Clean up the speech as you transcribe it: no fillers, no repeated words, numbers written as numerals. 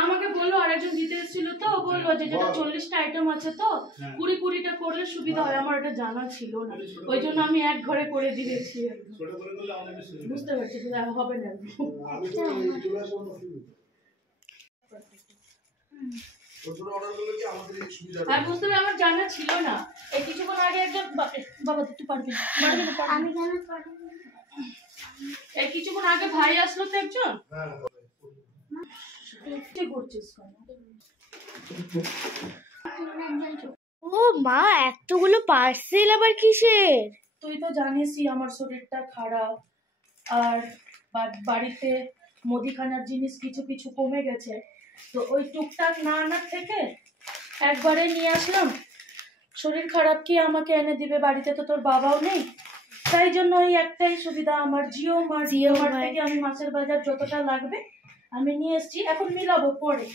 আমাকে বললো আরেকজন দিতে এসেছিল তো, বললো যে যেটা 40টা আইটেম আছে তো 20-20টা করলে সুবিধা হয়। আমার এটা জানা ছিল না, ওই জন্য আমি এক ঘরে করে দিয়েছি। বুঝতে পারছি, হবে না। আর বুঝতে পারি আমার জানা ছিল না। এই কিছুক্ষণ আগে একজন বাবা তুই পারবি, আমি জানা পারবো। এই কিছুক্ষণ আগে ভাই আসলো তো একজন। ও মা, এতগুলো পার্সেল আবার কিসের? তুই তো জানিসই আমার শরীরটা খারাপ, আর বাড়িতে মুদিখানার জিনিস কিছু কিছু কমে গেছে, তো ওই টুকটাক না আনার থেকে একবারে নিয়ে আসলাম। শরীর খারাপ কি আমাকে এনে দিবে, বাড়িতে তো তোর বাবাও নেই, তাই জন্য ওই একটাই সুবিধা আমার, জিও মার্ট থেকে আমি মাছের বাজার যতটা লাগবে আমি নিয়ে এসেছি, এখন মিলাবো পরে।